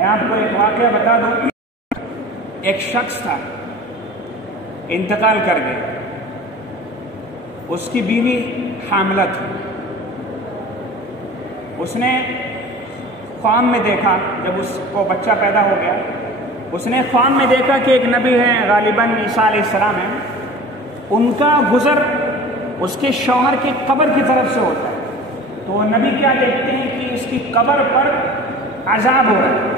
میں آپ کو ایک واقعہ بتا دوں. ایک شخص تھا, انتقال کر گئے. اس کی بیوی حاملہ تھی. اس نے خواب میں دیکھا, جب اس کو بچہ پیدا ہو گیا, اس نے خواب میں دیکھا کہ ایک نبی ہے, غالباً عیسیٰ علیہ السلام ہے, ان کا گزر اس کے شوہر کی قبر کی طرف سے ہوتا ہے. تو وہ نبی کیا دیکھتے ہیں کہ اس کی قبر پر عذاب ہو رہا ہے,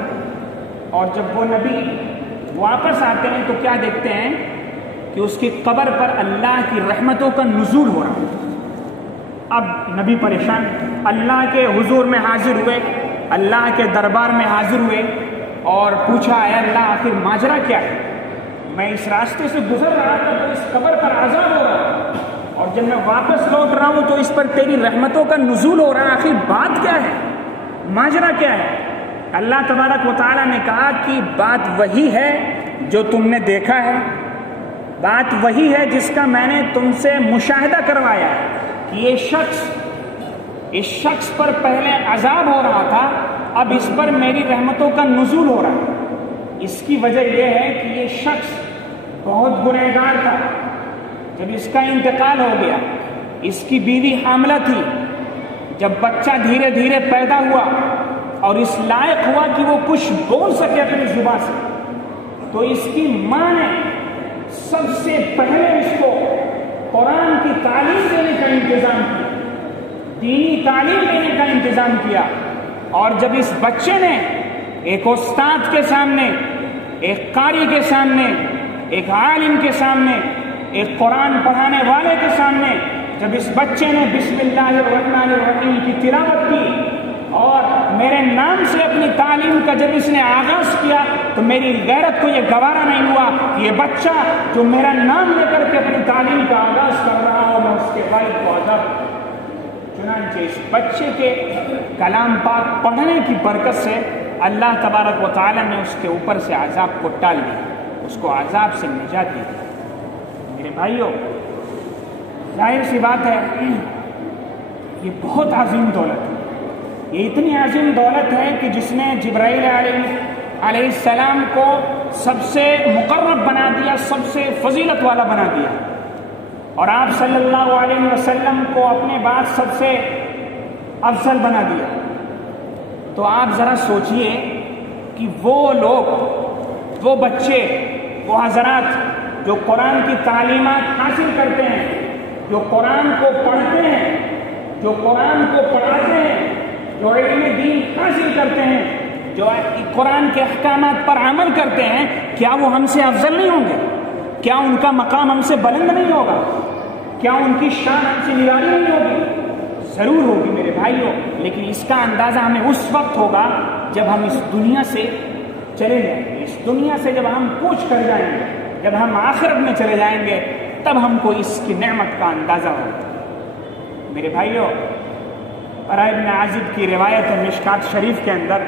اور جب وہ نبی واپس آتے ہیں تو کیا دیکھتے ہیں کہ اس کی قبر پر اللہ کی رحمتوں کا نزول ہو رہا ہے. اب نبی پریشان, اللہ کے حضور میں حاضر ہوئے, اللہ کے دربار میں حاضر ہوئے اور پوچھا, اے اللہ آخر ماجرا کیا ہے؟ میں اس راستے سے گزر رہا تھا تو اس قبر پر عذاب ہو رہا ہے, اور جب میں واپس لوٹ رہا ہوں تو اس پر تیری رحمتوں کا نزول ہو رہا ہے. آخر بات کیا ہے, ماجرا کیا ہے؟ اللہ تبارک و تعالیٰ نے کہا کہ بات وہی ہے جو تم نے دیکھا ہے, بات وہی ہے جس کا میں نے تم سے مشاہدہ کروایا ہے کہ اس شخص پر پہلے عذاب ہو رہا تھا, اب اس پر میری رحمتوں کا نزول ہو رہا ہے. اس کی وجہ یہ ہے کہ یہ شخص بہت گنہگار تھا. جب اس کا انتقال ہو گیا, اس کی بیوی حاملہ تھی, جب بچہ دھیرے دھیرے پیدا ہوا اور اس لائق ہوا کہ وہ کچھ بول سکے اپنی زبان سے, تو اس کی ماں نے سب سے پہلے اس کو قرآن کی تعلیم دینے کا انتظام کیا, دینی تعلیم دینے کا انتظام کیا. اور جب اس بچے نے ایک استاد کے سامنے, ایک قاری کے سامنے, ایک عالم کے سامنے, ایک قرآن پڑھانے والے کے سامنے, جب اس بچے نے بسم اللہ الرحمن الرحیم کی تلاوت کی اور میرے نام سے اپنی تعلیم کا جب اس نے آغاز کیا, تو میری غیرت کو یہ گوارا نہیں ہوا کہ یہ بچہ جو میرا نام لے کر کے اپنی تعلیم کا آغاز کر رہا ہو, میں اس کے والد کو عذاب. چنانچہ اس بچے کے کلام پاک پڑھنے کی برکت سے اللہ تبارک و تعالیٰ نے اس کے اوپر سے عذاب کو ٹال دیا, اس کو عذاب سے نجات دی. میرے بھائیوں, ظاہر سی بات ہے یہ بہت عظیم دولت ہے. یہ اتنی عظیم دولت ہے کہ جس نے جبرائیل علیہ السلام کو سب سے مقرب بنا دیا, سب سے فضیلت والا بنا دیا, اور آپ صلی اللہ علیہ وسلم کو اپنے بعد سب سے افضل بنا دیا. تو آپ ذرا سوچئے کہ وہ لوگ, وہ بچے, وہ حضرات جو قرآن کی تعلیمات حاصل کرتے ہیں, جو قرآن کو پڑھتے ہیں, جو قرآن کو پڑھاتے ہیں, جو علم دین حاصل کرتے ہیں, جو قرآن کے احکامات پر عمل کرتے ہیں, کیا وہ ہم سے افضل نہیں ہوں گے؟ کیا ان کا مقام ہم سے بلند نہیں ہوگا؟ کیا ان کی شان ہم سے نرالی نہیں ہوگی؟ ضرور ہوگی میرے بھائیوں. لیکن اس کا اندازہ ہمیں اس وقت ہوگا جب ہم اس دنیا سے چلے جائیں گے. اس دنیا سے جب ہم کوچ کر جائیں گے, جب ہم آخرت میں چلے جائیں گے, تب ہم کو اس کی نعمت کا اندازہ ہوگا. میرے بھائیوں, برا ابن عازب کی روایت ہے مشکات شریف کے اندر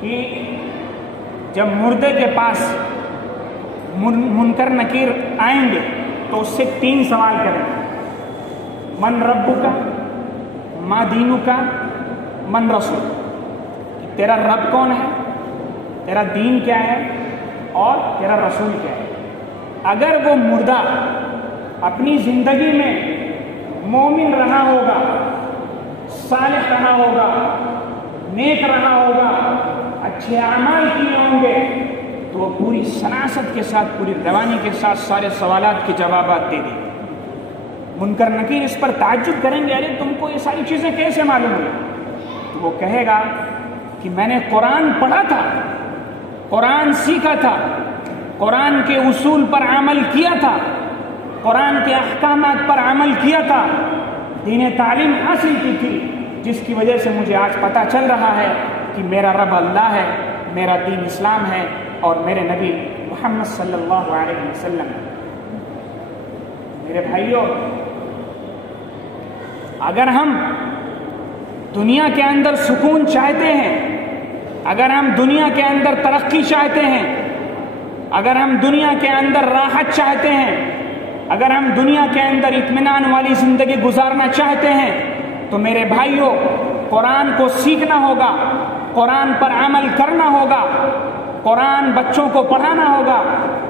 کہ جب مردے کے پاس منکر نکیر آئیں گے تو اس سے 3 سوال کریں گے, من ربک, ما دینک, من رسول. تیرا رب کون ہے, تیرا دین کیا ہے, اور تیرا رسول کیا ہے. اگر وہ مردہ اپنی زندگی میں مومن رہا ہوگا, صالح رہا ہوگا, نیک رہا ہوگا, اچھے اعمال کیے ہوں گے, تو وہ پوری سناست کے ساتھ, پوری روانی کے ساتھ سارے سوالات کے جوابات دے دیں. منکر نکیر اس پر تعجب کریں گے, ارے تم کو یہ ساری چیزیں کیسے معلوم ہوئی؟ تو وہ کہے گا کہ میں نے قرآن پڑھا تھا, قرآن سیکھا تھا, قرآن کے اصول پر عمل کیا تھا, قرآن کے احکامات پر عمل کیا تھا, دین تعلیم حاصل کی تھی, جس کی وجہ سے مجھے آج پتہ چل رہا ہے کہ میرا رب اللہ ہے, میرا دین اسلام ہے, اور میرے نبی محمد صلی اللہ علیہ وسلم. میرے بھائیوں, اگر ہم دنیا کے اندر سکون چاہتے ہیں, اگر ہم دنیا کے اندر ترقی چاہتے ہیں, اگر ہم دنیا کے اندر راحت چاہتے ہیں, اگر ہم دنیا کے اندر اطمینان والی زندگی گزارنا چاہتے ہیں, تو میرے بھائیوں قرآن کو سیکھنا ہوگا, قرآن پر عمل کرنا ہوگا، قرآن بچوں کو پڑھانا ہوگا،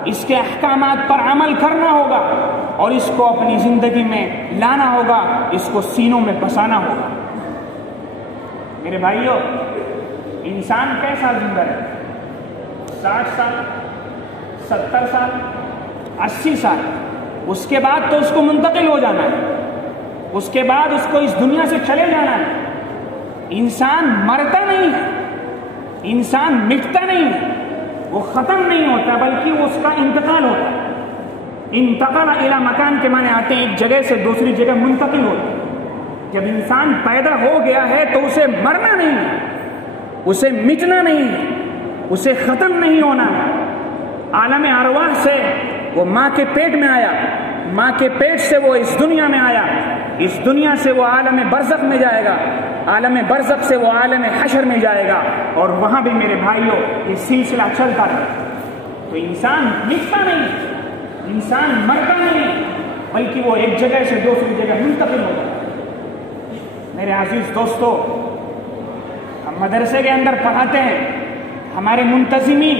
اس کے احکامات پر عمل کرنا ہوگا اور اس کو اپنی زندگی میں لانا ہوگا، اس کو سینوں میں بسانا ہوگا۔ میرے بھائیوں، انسان کیسا زندہ ہے؟ 60 سال، 70 سال، 80 سال، اس کے بعد تو اس کو منتقل ہو جانا ہے، اس کے بعد اس کو اس دنیا سے چلے جانا ہے۔ انسان مرتا نہیں ہے، انسان مٹتا نہیں ہے، وہ ختم نہیں ہوتا بلکہ اس کا انتقال ہوتا ہے۔ انتقال الی مکان کے معنی آتے ہیں ایک جگہ سے دوسری جگہ منتقل ہوتا ہے۔ جب انسان پیدا ہو گیا ہے تو اسے مرنا نہیں ہے، اسے مٹنا نہیں ہے، اسے ختم نہیں ہونا ہے۔ عالم ارواح سے وہ ماں کے پیٹ میں آیا، ماں کے پیٹ سے وہ اس دنیا میں آیا، اس دنیا سے وہ عالم برزخ میں جائے گا، عالم برزخ سے وہ عالم حشر میں جائے گا، اور وہاں بھی میرے بھائیوں یہ سلسلہ چلتا رہے۔ تو انسان مٹتا نہیں، انسان مرتا نہیں، بلکہ وہ ایک جگہ سے دوسری جگہ منتقل ہوتا ہے۔ میرے عزیز دوستو، ہم مدرسے کے اندر پڑھاتے ہیں، ہمارے منتظمین،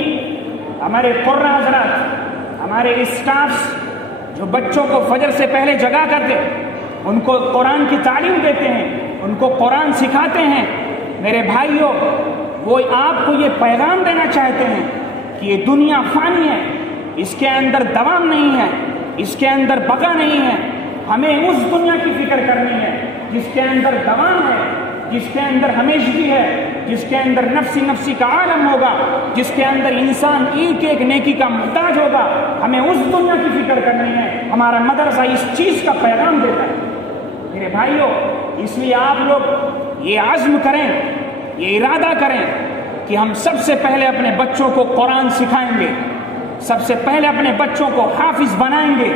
ہمارے قرہ حضرات، ہمارے اسٹافس جو بچوں کو فجر سے پہلے جگا کرتے، ان کو قرآن کی تعلیم دیتے ہیں، ان کو قرآن سکھاتے ہیں۔ میرے بھائیوں، وہ آپ کو یہ پیغام دینا چاہتے ہیں کہ یہ دنیا فانی ہے، اس کے اندر دوام نہیں ہے، اس کے اندر بقا نہیں ہے۔ ہمیں اس دنیا کی فکر کرنی ہے جس کے اندر دوام ہے، جس کے اندر ہمیشگی ہے، جس کے اندر نفسی نفسی کا عالم ہوگا، جس کے اندر انسان ایک ایک نیکی کا محتاج ہوگا۔ ہمیں اس دنیا کی فکر کرنی ہے۔ ہمارا مدرسہ اس چیز کا پیغام دیتا ہے۔ میرے بھائیوں، اس لیے آپ لوگ یہ عزم کریں، یہ ارادہ کریں کہ ہم سب سے پہلے اپنے بچوں کو قرآن سکھائیں گے، سب سے پہلے اپنے بچوں کو حافظ بنائیں گے،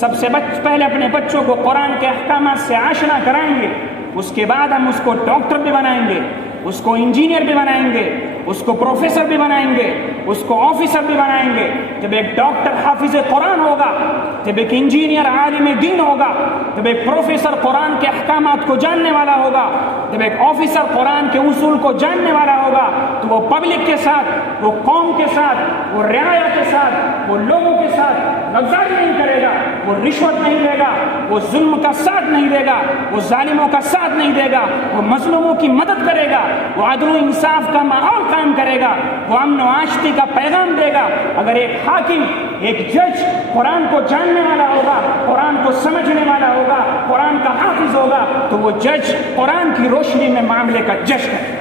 سب سے پہلے اپنے بچوں کو قرآن کے احکامات سے آشنا کرائیں گے۔ اس کے بعد ہم اس کو ڈاکٹر بھی بنائیں گے، اس کو انجینئر بھی بنائیں گے، اس کو پروفیسر بھی بنائیں گے، اس کو آفیسر بھی بنائیں گے۔ جب ایک ڈاکٹر حافظ قرآن ہوگا، جب ایک انجینئر عالم دین ہوگا، جب ایک پروفیسر قرآن کے احکامات کو جاننے والا ہوگا، جب ایک آفیسر قرآن کے اصول کو جاننے والا ہوگا، تو وہ پبلک کے ساتھ، وہ قوم کے ساتھ، وہ رعایا کے ساتھ، وہ لوگوں کے ساتھ غداری نہیں کرے گا، وہ رشوت نہیں لے گا، وہ ظلم کا ساتھ نہیں دے گا، وہ ظالموں کا ساتھ نہیں دے گا، وہ مظلوموں کی مدد کرے گا، وہ عدل و انصاف کا ماحول قائم کرے گا، وہ امن و آشتی کا پیغام دے گا۔ اگر ایک حاکم، ایک جج قرآن کو جاننے والا ہوگا، قرآن کو سمجھنے والا ہوگا، قرآن کا حافظ ہوگا، تو وہ جج قرآن کی روشنی میں معاملے کا جج کرے،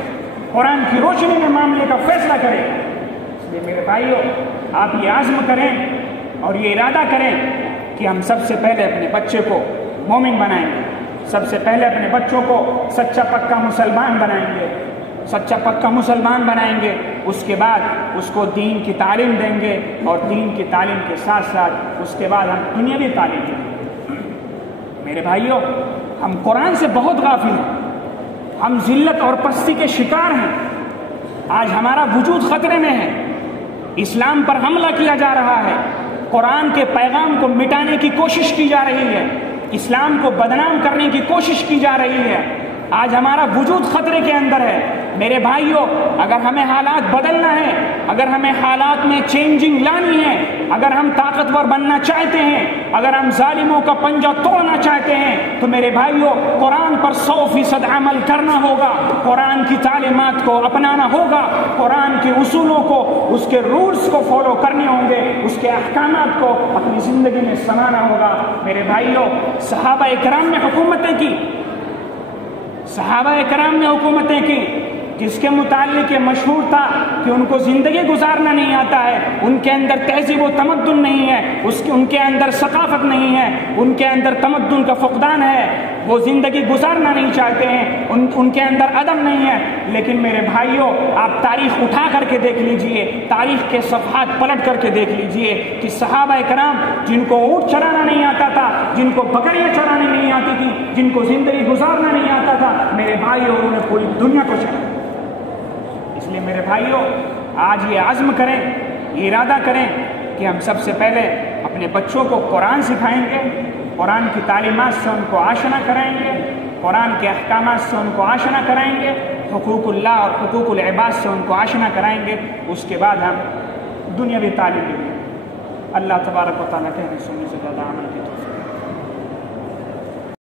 قرآن کی روشنی میں معاملے کا فیصلہ کرے۔ اس لیے میرے بھائیوں، آپ یہ عزم کریں اور یہ ارادہ کریں کہ ہم سب سے پہلے اپنے بچے کو مومن بنائیں گے، سب سے پہلے اپنے بچوں کو سچا پکا مسلمان بنائیں گے، سچا پکا مسلمان بنائیں گے۔ اس کے بعد اس کو دین کی تعلیم دیں گے، اور دین کی تعلیم کے ساتھ ساتھ اس کے بعد ہم دنیاوی تعلیم دیں گے۔ میرے بھائیوں، ہم قرآن سے بہت غافل ہیں، ہم ذلت اور پستی کے شکار ہیں۔ آج ہمارا وجود خطرے میں ہے، اسلام پر حملہ کیا جا رہا ہے، قرآن کے پیغام کو مٹانے کی کوشش کی جا رہی ہے، اسلام کو بدنام کرنے کی کوشش کی جا رہی ہے۔ آج ہمارا وجود خطرے کے اندر ہے۔ میرے بھائیوں، اگر ہمیں حالات بدلنا ہے، اگر ہمیں حالات میں چینجنگ لانی ہے، اگر ہم طاقتور بننا چاہتے ہیں، اگر ہم ظالموں کا پنجہ توڑنا چاہتے ہیں، تو میرے بھائیوں، قرآن پر 100% عمل کرنا ہوگا، قرآن کی تعلیمات کو اپنانا ہوگا، قرآن کے اصولوں کو، اس کے رولز کو فالو کرنے ہوں گے، اس کے احکامات کو اپنی زندگی میں سمانا ہوگا۔ میرے بھائیوں، صحابہ کرام نے حکومتیں کی، صحابہ کرام نے حکومتیں کی، جس کے متعلق یہ مشہور تھا کہ ان کو زندگی گزارنا نہیں آتا ہے، ان کے اندر تہذیب و تمدن نہیں ہے، ان کے اندر ثقافت نہیں ہے، ان کے اندر تمدن کا فقدان ہے، وہ زندگی گزارنا نہیں چاہتے ہیں، ان کے اندر ادب نہیں ہے۔ لیکن میرے بھائیوں، آپ تاریخ اٹھا کر کے دیکھ لیجئے، تاریخ کے صفحات پلٹ کر کے دیکھ لیجئے کہ صحابہ کرام جن کو اونٹ چرانا نہیں آتا تھا، جن کو بکریاں چرانے نہیں آتی تھی، جن کو زندگی گزارنا نہیں آتا تھا، میرے بھائیوں، انہوں نے پوری دنیا کو چلایا۔ اس لیے میرے بھائیوں، آج یہ عزم کریں، یہ ارادہ کریں کہ ہم سب سے پہلے اپنے بچوں کو قرآن سکھائیں گے، قرآن کی تعلیمات سے ان کو آشنا کرائیں گے، قرآن کے احکامات سے ان کو آشنا کرائیں گے، حقوق اللہ اور حقوق العباد سے ان کو آشنا کرائیں گے، اس کے بعد ہم دنیاوی تعلیم دیں گے۔ اللہ تبارک و تعالیٰ کہنے سننے سے زیادہ